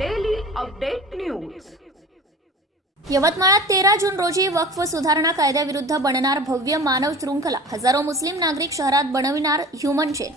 Update news यवतमाळात तेरा जून रोजी वक्फ सुधारणा कायद्याविरुद्ध बनणार भव्य मानव शृंखला हजारो मुस्लिम नागरिक शहरात बनविणार ह्युमन चेन.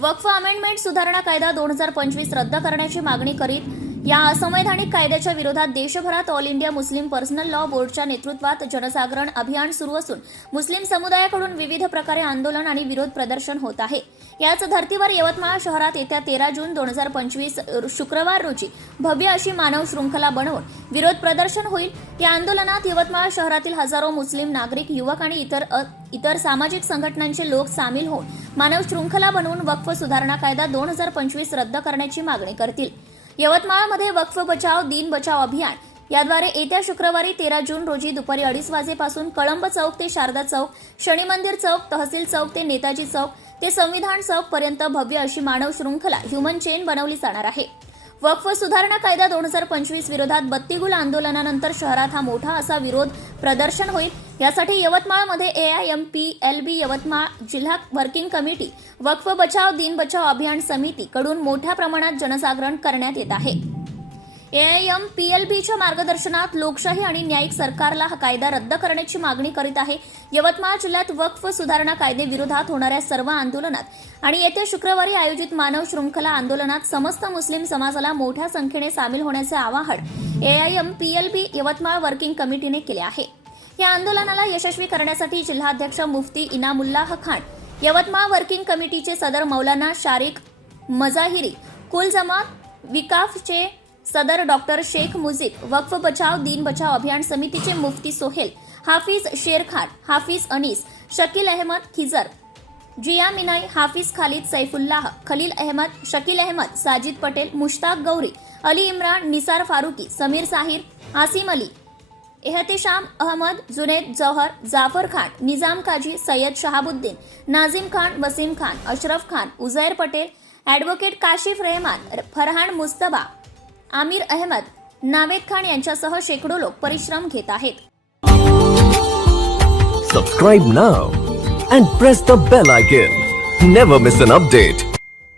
वक्फ अमेंडमेंट सुधारणा कायदा दोन हजार पंचवीस रद्द करण्याची मागणी करीत या असंवैधानिक कायद्याच्या विरोधात देशभरात all India Muslim personal law बोर्डच्या नेतृत्वात जनजागरण अभियान सुरू असून मुस्लिम समुदायाकडून विविध प्रकारे आंदोलन आणि विरोध प्रदर्शन होत आहे. याच धर्तीवर यवतमाळ शहरात येत्या तेरा जून दोन हजार पंचवीस शुक्रवार रोजी भव्य अशी मानव शृंखला बनवून विरोध प्रदर्शन होईल. या आंदोलनात यवतमाळ शहरातील हजारो मुस्लिम नागरिक युवक आणि इतर अ- इतर सामाजिक संघटनांचे लोक सामील होऊन मानव शृंखला बनवून वक्फ सुधारणा कायदा दोन हजार पंचवीस रद्द करण्याची मागणी करतील. यवतमाळमध्ये वक्फ बचाव दिन बचाव अभियान. याद्वारे येत्या शुक्रवारी तेरा जून रोजी दुपारी अडीच वाजेपासून कळंब चौक ते शारदा चौक शनी मंदिर चौक तहसील चौक ते नेताजी चौक ते संविधान चौक पर्यंत भव्य अशी मानव शृंखला ह्युमन चेन बनवली जाणार आहे. वक्फ सुधारणा कायदा दोन हजार पंचवीस विरोधात बत्तीगुल आंदोलनानंतर शहरात हा मोठा असा विरोध प्रदर्शन होईल. यासाठी यवतमाळमध्ये A I M P L B Yavatmal जिल्हा वर्किंग कमिटी वक्फ बचाव दिन बचाव अभियान समिती कडून मोठ्या प्रमाणात जनजागरण करण्यात येत आहे. एएम पीएलबीच्या मार्गदर्शनात लोकशाही आणि न्यायिक सरकारला हा कायदा रद्द करण्याची मागणी करीत आहे. यवतमाळ जिल्ह्यात वक्फ सुधारणा कायदे विरोधात होणाऱ्या सर्व आंदोलनात आणि येत्या शुक्रवारी आयोजित मानव शृंखला आंदोलनात समस्त मुस्लिम समाजाला मोठ्या संख्येने सामील होण्याचे आवाहन एआयएम पीएलबी यवतमाळ वर्किंग कमिटीने केले आहे. या आंदोलनाला यशस्वी करण्यासाठी जिल्हाध्यक्ष मुफ्ती इनामुल्लाह खान यवतमाळ वर्किंग कमिटीचे सदर मौलाना शारिक मजाहिरी कुलजमा विकाफचे सदर डॉक्टर शेख मुजीब वक्फ बचाव दिन बचाव अभियान समितीचे मुफ्ती सोहेल हाफिज शेर खान हाफिज अनीस शकील अहमद खिजर जिया मिनाई हाफिज खालिद सैफुल्लाह खलील अहमद शकील अहमद साजिद पटेल मुश्ताक गौरी अली इम्रान निसार फारुकी समीर साहिर आसिम अली एहतेशाम अहमद जुनेद जौहर जाफर खान निजाम काजी सय्यद शहाबुद्दीन नाझिम खान वसीम खान अशरफ खान उजैर पटेल ॲडव्होकेट काशिफ रेहमान फरहान मुस्तबा आमिर अहमद नावेद खान यांच्यासह शेकडो लोक परिश्रम घेत आहेत. सबस्क्राईब ना and press the bell icon never miss an update